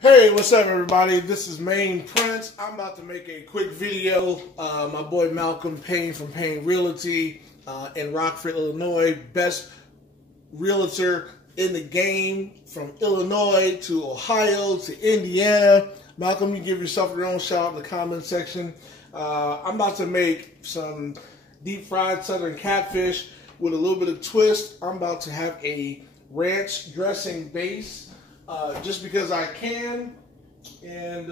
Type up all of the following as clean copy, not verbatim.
Hey, what's up everybody? This is Maine Prince. I'm about to make a quick video. My boy Malcolm Payne from Payne Realty in Rockford, Illinois. Best realtor in the game from Illinois to Ohio to Indiana. Malcolm, you give yourself your own shout out in the comment section. I'm about to make some deep fried southern catfish with a little bit of twist. I'm about to have a ranch dressing base. Just because I can, and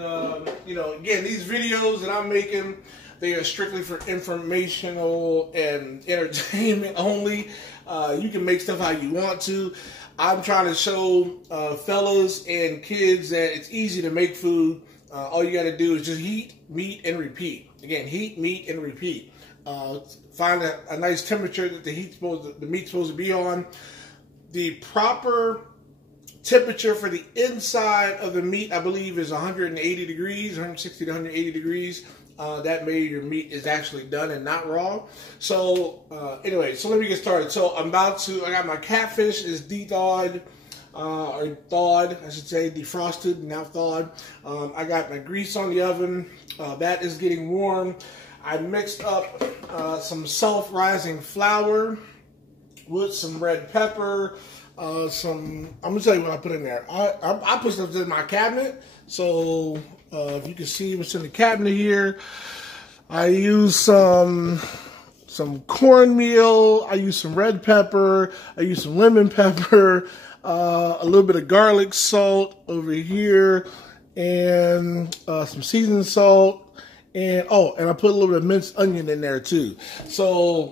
you know, again, these videos that I'm making, they are strictly for informational and entertainment only. You can make stuff how you want to. I'm trying to show fellas and kids that it's easy to make food. All you got to do is just heat, meat, and repeat. Again, heat, meat, and repeat. Find a nice temperature that the meat's supposed to be on. The proper temperature for the inside of the meat, I believe, is 180 degrees, 160 to 180 degrees. That way your meat is actually done and not raw. So anyway, so let me get started. So I got my catfish is de-thawed, or thawed, I should say, defrosted, now thawed. I got my grease on the oven. That is getting warm. I mixed up some self-rising flour with some red pepper, I'm gonna tell you what I put in there. I put stuff in my cabinet, so if you can see what's in the cabinet here, I use some cornmeal, I use some red pepper, I use some lemon pepper, a little bit of garlic salt over here, and some seasoned salt, and I put a little bit of minced onion in there too. So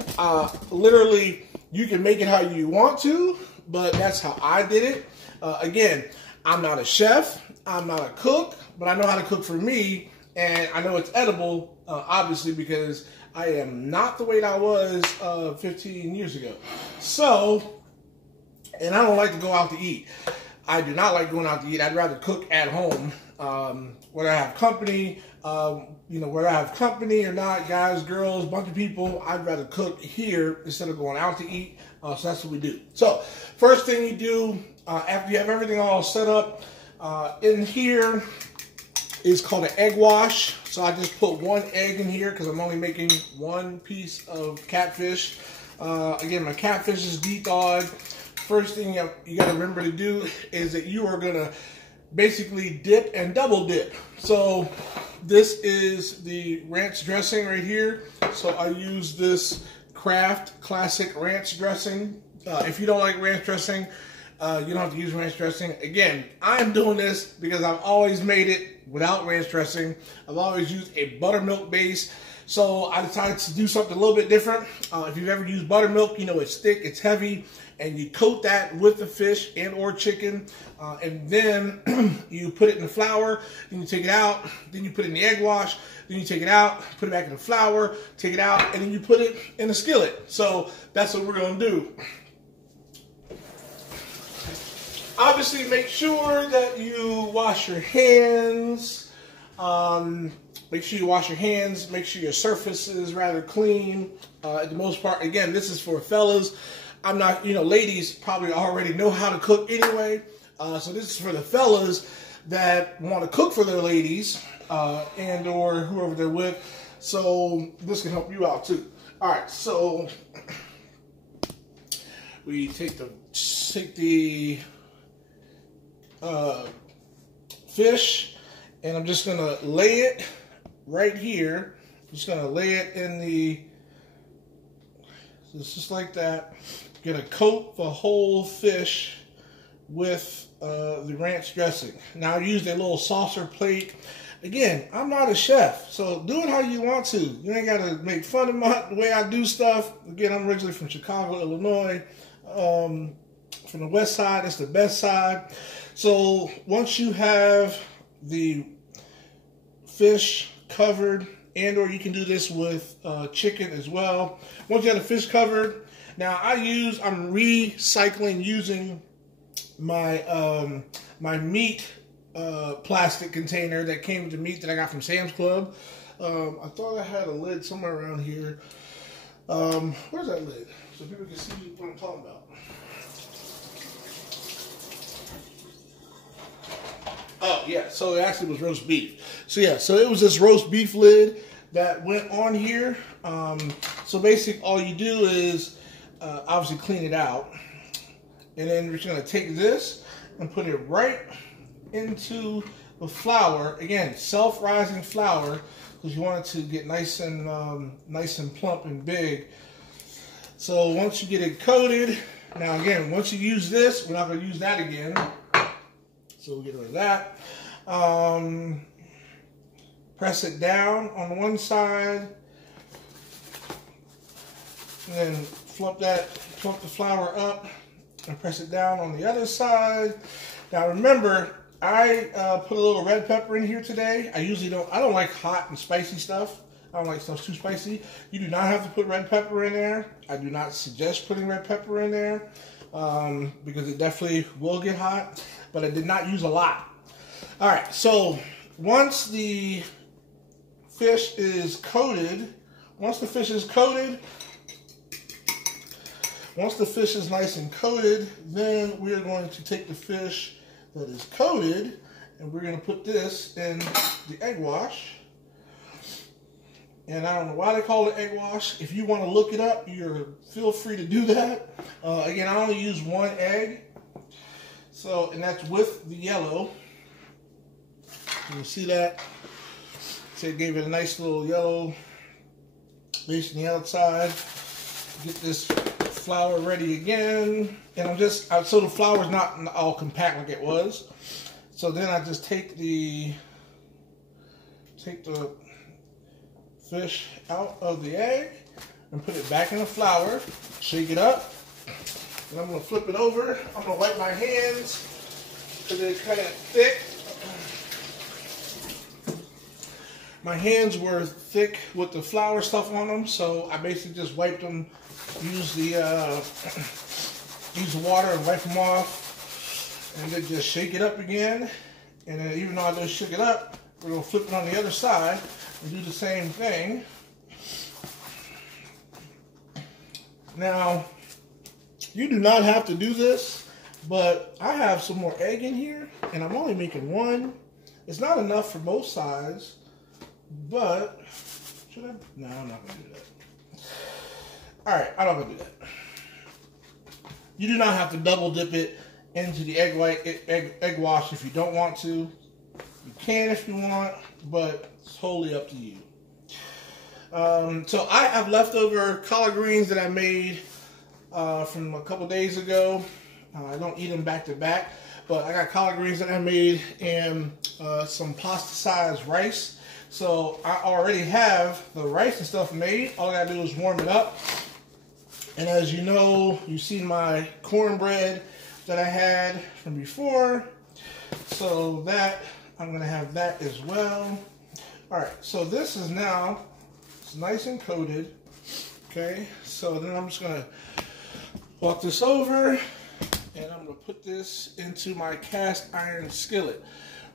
literally, you can make it how you want to, but that's how I did it. Again, I'm not a chef, I'm not a cook, but I know how to cook for me, and I know it's edible, obviously, because I am not the weight I was 15 years ago. So, and I don't like to go out to eat. I do not like going out to eat. I'd rather cook at home. Whether I have company, whether I have company or not, guys, girls, bunch of people, I'd rather cook here instead of going out to eat. So that's what we do. So first thing you do, after you have everything all set up, in here is called an egg wash. So I just put one egg in here because I'm only making one piece of catfish. Again, my catfish is de-thawed. First thing you got to remember to do is that you are going to basically dip and double dip. So this is the ranch dressing right here. So I use this Kraft Classic Ranch dressing. If you don't like ranch dressing, you don't have to use ranch dressing. Again, I'm doing this because I've always made it without ranch dressing. I've always used a buttermilk base. So I decided to do something a little bit different. If you've ever used buttermilk, you know it's thick, it's heavy, and you coat that with the fish and or chicken, and then you put it in the flour, then you take it out, then you put it in the egg wash, then you take it out, put it back in the flour, take it out, and then you put it in the skillet. So that's what we're gonna do. Obviously, make sure that you wash your hands. Make sure you wash your hands. Make sure your surface is rather clean. For the most part, again, this is for fellas. I'm not, ladies probably already know how to cook anyway. So this is for the fellas that want to cook for their ladies and or whoever they're with. So this can help you out too. All right, so we take the fish, and I'm just gonna lay it right here. I'm just gonna lay it in just like that. Gonna coat the whole fish with the ranch dressing. Now I used a little saucer plate. Again, I'm not a chef, so do it how you want to. You ain't gotta make fun of the way I do stuff. Again, I'm originally from Chicago, Illinois. From the west side, it's the best side. So once you have the fish covered, and or you can do this with chicken as well. Once you have the fish covered, now I'm recycling using my my meat plastic container that came with the meat that I got from Sam's Club. I thought I had a lid somewhere around here. Where's that lid? So people can see what I'm talking about. Oh, yeah, so it actually was roast beef. So yeah, so it was this roast beef lid that went on here. So basically all you do is obviously clean it out. And then you're just going to take this and put it right into the flour. Again, self-rising flour, because you want it to get nice and plump and big. So once you get it coated, now again, once you use this, we're not going to use that again. So we'll get rid of that. Press it down on one side, and then plump the flour up and press it down on the other side. Now remember, I put a little red pepper in here today. I don't like hot and spicy stuff. I don't like stuff too spicy. You do not have to put red pepper in there. I do not suggest putting red pepper in there because it definitely will get hot, but I did not use a lot. All right, so once the fish is coated, once the fish is nice and coated, then we're going to take the fish that is coated and we're going to put this in the egg wash. And I don't know why they call it egg wash. If you want to look it up, feel free to do that. Again, I only use one egg. So, and that's with the yellow. You can see that. So it gave it a nice little yellow base on the outside. Get this flour ready again. And so the flour is not all compact like it was. So then I just take the fish out of the egg and put it back in the flour, shake it up, and I'm going to flip it over. I'm going to wipe my hands because they're kind of thick. My hands were thick with the flour stuff on them, so I basically just wiped them, use the water and wipe them off, and then just shake it up again. And then even though I just shook it up, we're going to flip it on the other side and do the same thing. Now, you do not have to do this, but I have some more egg in here, and I'm only making one. It's not enough for both sides, but should I? No, I'm not going to do that. All right, I'm not going to do that. You do not have to double dip it into the egg wash if you don't want to. You can if you want, but it's totally up to you. So I have leftover collard greens that I made from a couple days ago. I don't eat them back to back, but I got collard greens that I made and some pasta-sized rice. So I already have the rice and stuff made. All I gotta do is warm it up. And as you know, you've seen my cornbread that I had from before. So that, I'm gonna have that as well. All right, so this is now, it's nice and coated. Okay, so then I'm just gonna walk this over and I'm gonna put this into my cast iron skillet.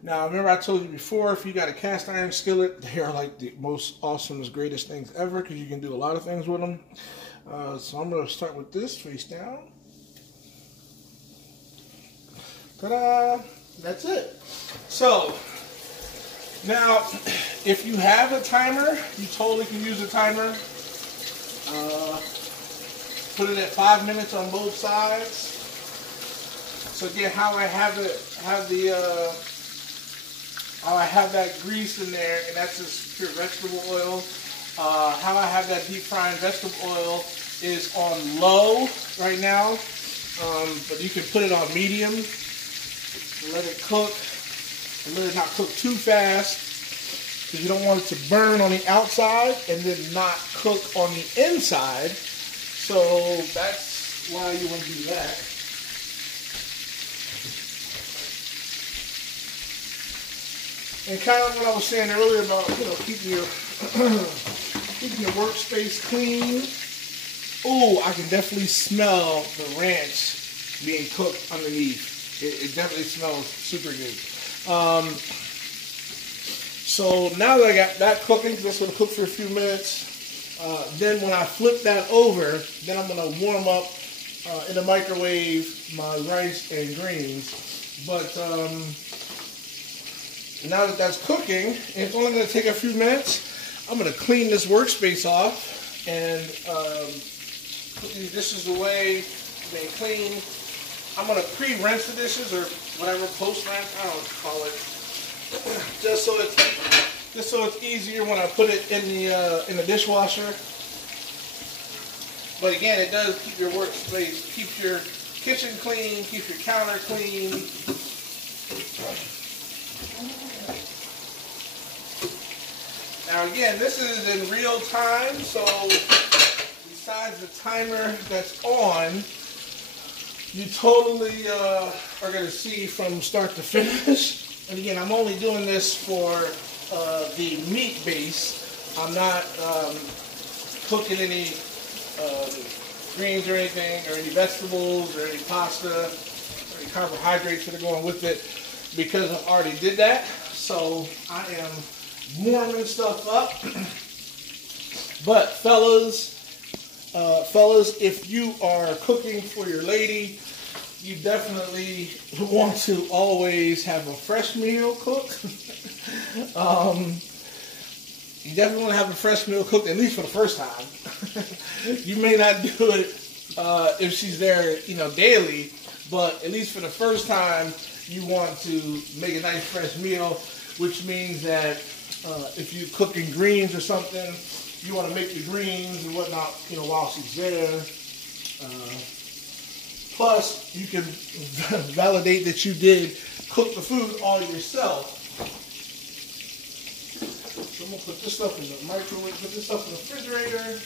Now, remember I told you before, if you got a cast iron skillet, they are like the most awesomest, greatest things ever because you can do a lot of things with them. So I'm gonna start with this face down. Ta-da! That's it. So, now, if you have a timer, you totally can use a timer. Put it at 5 minutes on both sides. So again, how I have that grease in there, and that's just pure vegetable oil. How I have that deep frying vegetable oil is on low right now, but you can put it on medium and let it cook. And let it not cook too fast because you don't want it to burn on the outside and then not cook on the inside. So that's why you want to do that. And kind of what I was saying earlier about, keeping your workspace clean. Oh, I can definitely smell the ranch being cooked underneath. It definitely smells super good. So now that I got that cooking, because that's going to cook for a few minutes, then when I flip that over, then I'm going to warm up in the microwave my rice and greens. But now that that's cooking, and it's only going to take a few minutes, I'm going to clean this workspace off and put these dishes away, they clean. I'm going to pre-rinse the dishes or whatever, post-rinse, I don't know what to call it, just so it's easier when I put it in the dishwasher. But again, it does keep your workspace, keeps your kitchen clean, keeps your counter clean. Now again, this is in real time, so besides the timer that's on, you totally are going to see from start to finish. And again, I'm only doing this for the meat base. I'm not cooking any greens or anything, or any vegetables, or any pasta, or any carbohydrates that are going with it, because I already did that. So I am warming stuff up. But fellas, if you are cooking for your lady, you definitely want to always have a fresh meal cooked. You definitely want to have a fresh meal cooked, at least for the first time. You may not do it if she's there, daily, but at least for the first time, you want to make a nice fresh meal, which means that if you're cooking greens or something, you want to make the greens and whatnot, while she's there. Plus, you can validate that you did cook the food all yourself. So I'm going to put this stuff in the microwave, put this stuff in the refrigerator.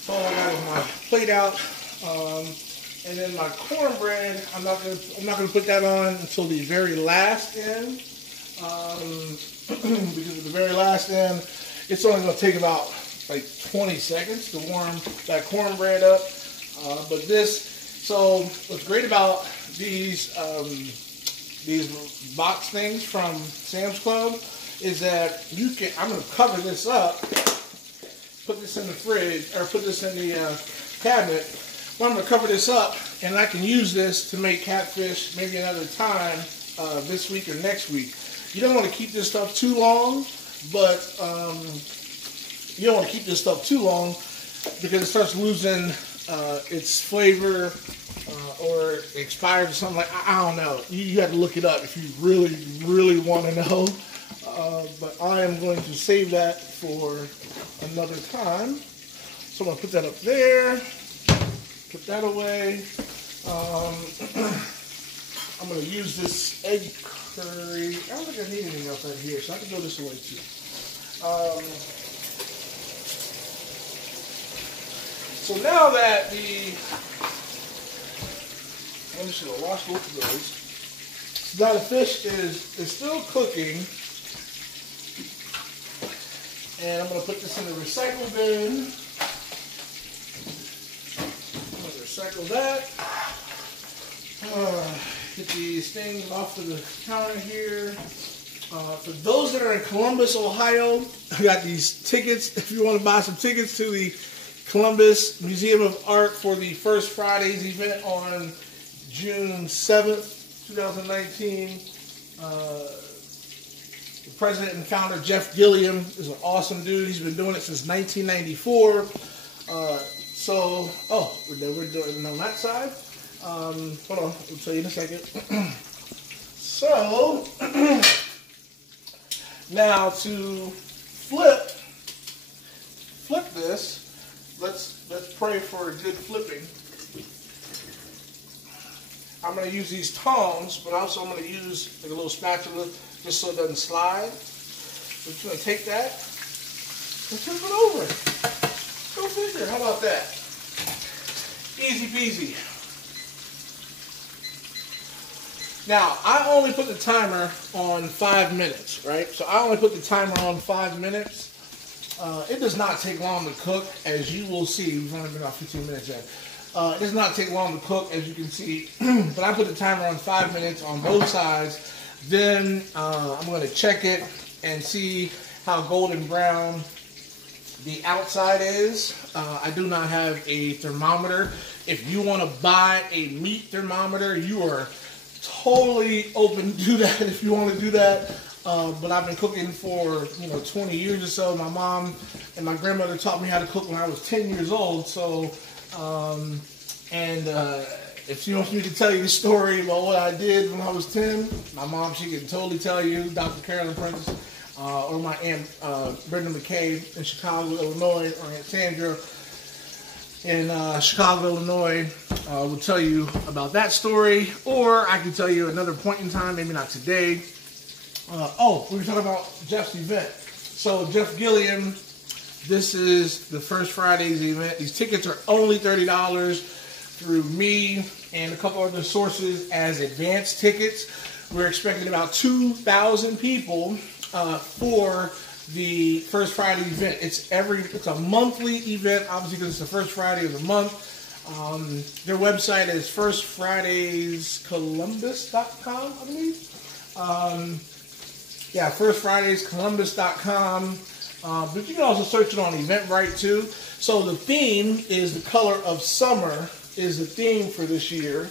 So all I got is my plate out. And then my cornbread, I'm not gonna put that on until the very last end. Because at the very last end, it's only going to take about like 20 seconds to warm that cornbread up. But so what's great about these box things from Sam's Club is that I'm going to cover this up, put this in the fridge, or put this in the cabinet. Well, I'm going to cover this up, and I can use this to make catfish maybe another time this week or next week. You don't want to keep this stuff too long, but you don't want to keep this stuff too long because it starts losing its flavor or expires or something like. I don't know. You have to look it up if you really, really want to know. But I am going to save that for another time. So I'm going to put that up there. Put that away. I'm going to use this egg curry. I don't think I need anything else out here, so I can throw this away too. So now that I'm just going to wash both of those. Now the fish is still cooking. And I'm going to put this in the recycle bin. I'm going to recycle that. Get these things off of the counter here. For those that are in Columbus, Ohio, I got these tickets. If you want to buy some tickets to the Columbus Museum of Art for the First Fridays event on June 7th, 2019. The president and founder, Jeff Gilliam, is an awesome dude. He's been doing it since 1994. We're doing it on that side. Hold on, I'll tell you in a second. So, now to flip this, let's pray for a good flipping. I'm going to use these tongs, but also I'm going to use like a little spatula just so it doesn't slide. So I'm just going to take that and flip it over. Go figure, how about that? Easy peasy. Now, I only put the timer on 5 minutes, right? So I only put the timer on 5 minutes. It does not take long to cook, as you will see. We've only been about 15 minutes in. It does not take long to cook, as you can see. But I put the timer on 5 minutes on both sides. Then I'm going to check it and see how golden brown the outside is. I do not have a thermometer. If you want to buy a meat thermometer, you are totally open to do that if you want to do that. But I've been cooking for 20 years or so. My mom and my grandmother taught me how to cook when I was 10 years old. So, if she wants me to tell you the story about what I did when I was 10, my mom, she can totally tell you. Dr. Carolyn Prentice, or my aunt Brenda McKay in Chicago, Illinois, or Aunt Sandra in Chicago, Illinois, will tell you about that story. Or I can tell you another point in time, maybe not today. We were talking about Jeff's event. So Jeff Gilliam, this is the First Friday's event. These tickets are only $30 through me and a couple other sources as advance tickets. We're expecting about 2,000 people for the First Friday event. It's a monthly event, obviously, because it's the first Friday of the month. Their website is firstfridayscolumbus.com, I believe. firstfridayscolumbus.com. But you can also search it on Eventbrite too. So the theme is the color of summer is the theme for this year.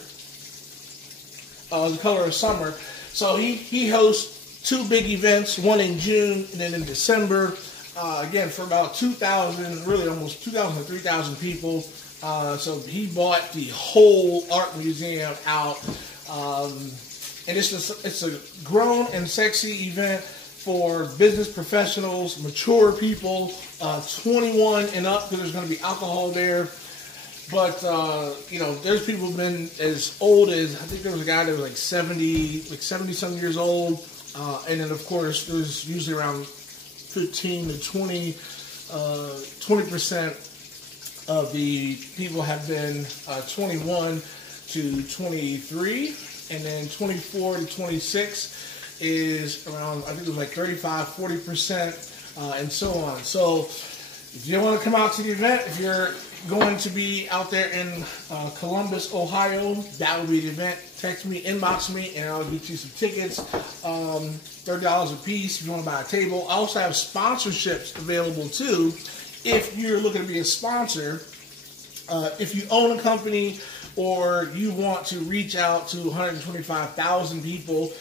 The color of summer. So he hosts 2 big events, one in June and then in December. Again, for about 2,000, really almost 2,000 to 3,000 people. So he bought the whole art museum out. And it's a grown and sexy event for business professionals, mature people, 21 and up, because there's going to be alcohol there. But, there's people who've been as old as, I think there was a guy that was like 70-some years old. And then, of course, there's usually around 15 to 20% of the people have been 21 to 23. And then 24 to 26 is around, I think it was like 35-40%, and so on. So if you want to come out to the event, if you're going to be out there in Columbus, Ohio, that will be the event. Text me, inbox me, and I'll get you some tickets. $30 a piece if you want to buy a table. I also have sponsorships available too. If you're looking to be a sponsor, if you own a company or you want to reach out to 125,000 people,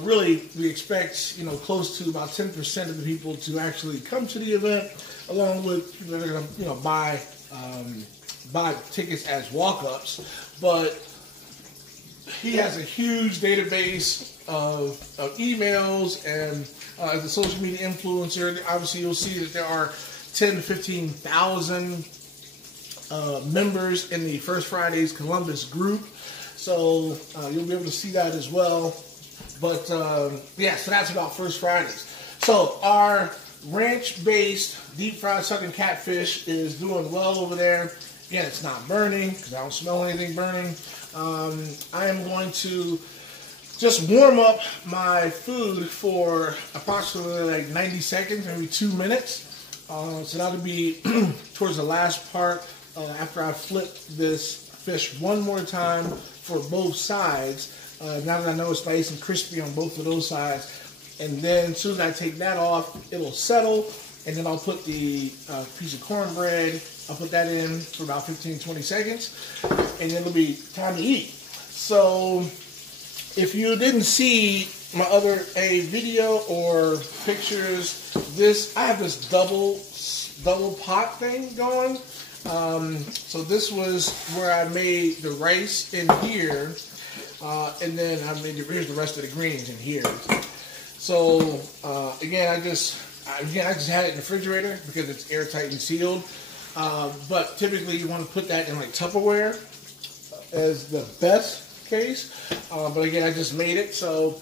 really we expect close to about 10% of the people to actually come to the event, along with they're going to buy tickets as walk-ups. But he has a huge database of emails, and as a social media influencer, obviously you'll see that there are 10 to 15,000 members in the First Fridays Columbus group. So you'll be able to see that as well. But so that's about First Fridays. So our ranch-based deep-fried sucking catfish is doing well over there. Again, it's not burning because I don't smell anything burning. I am going to just warm up my food for approximately like 90 seconds, maybe 2 minutes. So that'll be towards the last part after I flip this fish one more time for both sides. Now that I know it's nice and crispy on both of those sides. And then as soon as I take that off, it'll settle. And then I'll put the piece of cornbread, I'll put that in for about 15-20 seconds. And then it'll be time to eat. So if you didn't see my other video or pictures, I have this double pot thing going. So this was where I made the rice in here, and then here's the rest of the greens in here. So again, I just had it in the refrigerator because it's airtight and sealed. But typically you want to put that in like Tupperware as the best case. But again, I just made it, so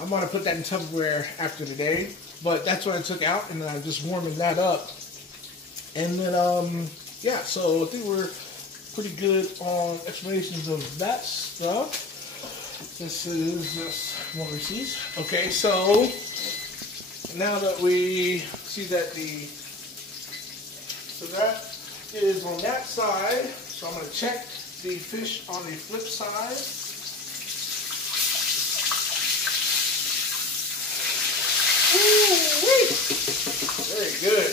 I'm going to put that in Tupperware after today. But that's what I took out, and then I'm just warming that up. And then, so I think we're pretty good on explanations of that stuff. This is just one receipt. Okay, so now that we see that so that is on that side. So I'm going to check the fish on the flip side. Woo-wee! Very good.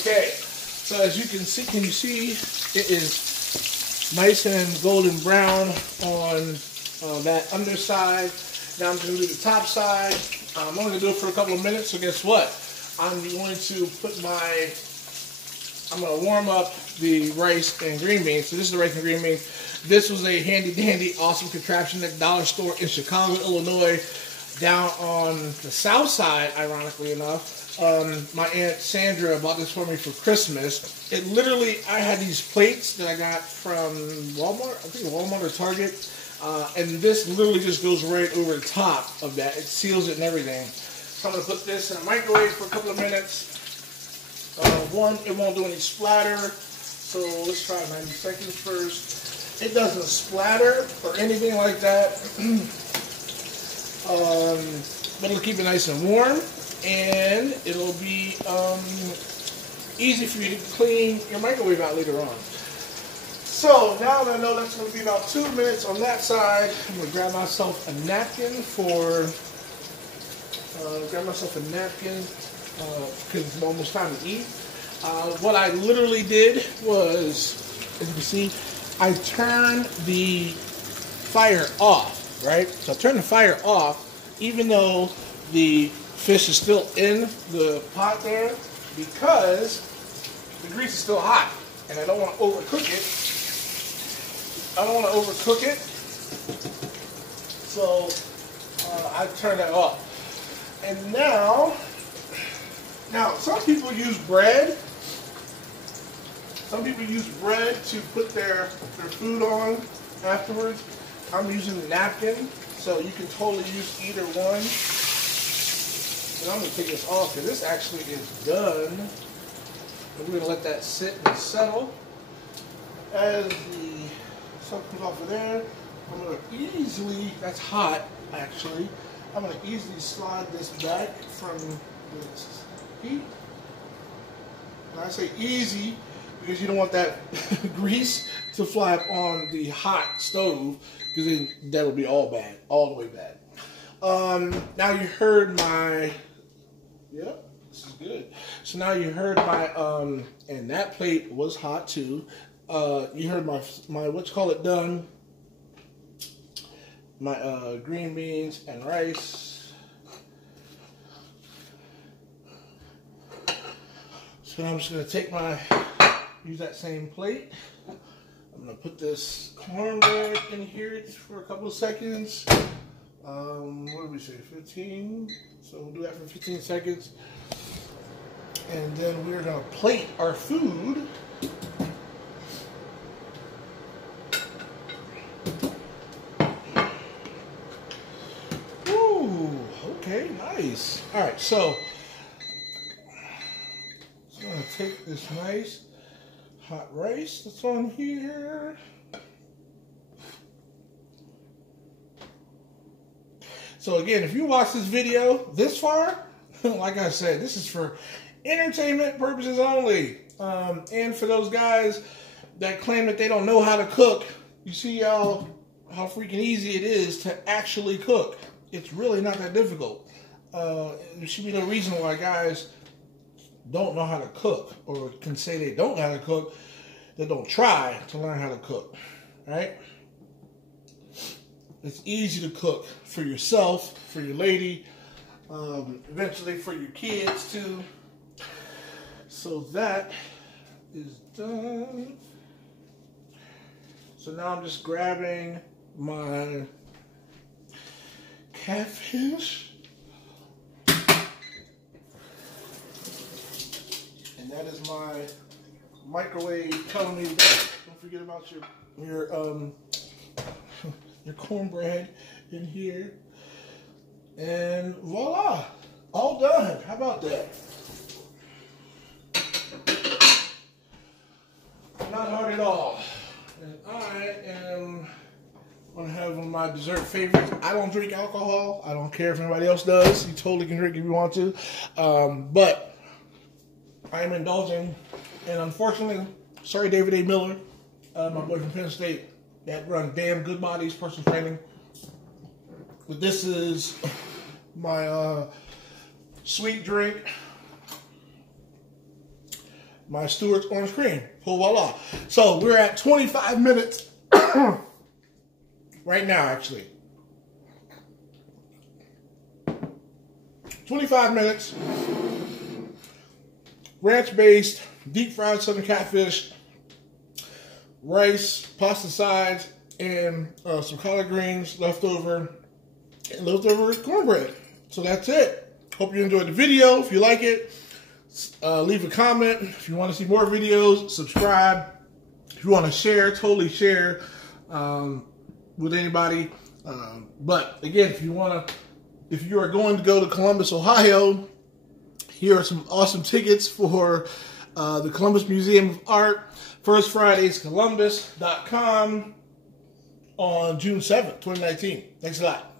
Okay, so as you can see, it is nice and golden brown on that underside. Now I'm going to do the top side. I'm only going to do it for a couple of minutes, so guess what? I'm going to warm up the rice and green beans. So this is the rice and green beans. This was a handy dandy, awesome contraption at the dollar store in Chicago, Illinois, down on the south side, ironically enough. My Aunt Sandra bought this for me for Christmas. It literally, I had these plates that I got from Walmart, I think Walmart or Target, and this literally just goes right over the top of that. It seals it and everything. So I'm going to put this in the microwave for a couple of minutes. One, it won't do any splatter, so let's try 90 seconds first. It doesn't splatter or anything like that, but it'll keep it nice and warm, and it'll be easy for you to clean your microwave out later on. So now that I know that's going to be about 2 minutes on that side, I'm going to grab myself a napkin because it's almost time to eat. What I literally did was, as you can see, I turned the fire off, right? So I turned the fire off, even though the fish is still in the pot there, because the grease is still hot, and I don't want to overcook it. So I turned that off. And now some people use bread. Some people use bread to put their food on afterwards. I'm using the napkin, so you can totally use either one. And I'm going to take this off because this actually is done. And we're going to let that sit and settle. As the stuff comes off of there, I'm going to easily, that's hot actually, I'm going to easily slide this back from the heat. And I say easy because you don't want that grease to fly up on the hot stove, because then that'll be all bad, all the way bad. Now you heard my, yep, this is good. So now you heard my, and that plate was hot too. You heard my what you call it done. My green beans and rice. So now I'm just gonna take use that same plate. I'm gonna put this cornbread in here for a couple of seconds. What did we say, 15? So we'll do that for 15 seconds. And then we're gonna plate our food. Ooh, okay, nice. All right, so I'm gonna take this nice hot rice that's on here. So again, if you watch this video this far, like I said, this is for entertainment purposes only. And for those guys that claim that they don't know how to cook, you see how freaking easy it is to actually cook. It's really not that difficult. There should be no reason why guys don't know how to cook, or can say they don't know how to cook, they don't try to learn how to cook, right? It's easy to cook for yourself, for your lady, eventually for your kids too. So that is done. So now I'm just grabbing my catfish. And that is my microwave telling me that don't forget about your cornbread in here. And voila, all done. How about that? Not hard at all. And I am going to have one of my dessert favorites. I don't drink alcohol. I don't care if anybody else does. You totally can drink if you want to. But I am indulging. And unfortunately, sorry David A. Miller, my boy from Penn State, that runs Damn Good Bodies personal training. But this is my sweet drink, my Stewart's Orange Cream. Voila. So we're at 25 minutes. right now, actually. 25 minutes. Ranch-based, deep-fried southern catfish, rice, pasta sides, and some collard greens left over, and leftover cornbread. So that's it. Hope you enjoyed the video. If you like it, leave a comment. If you want to see more videos, subscribe. If you want to share, totally share with anybody. But again, if you are going to go to Columbus, Ohio, here are some awesome tickets for the Columbus Museum of Art. First Friday's Columbus.com on June 7th, 2019. Thanks a lot.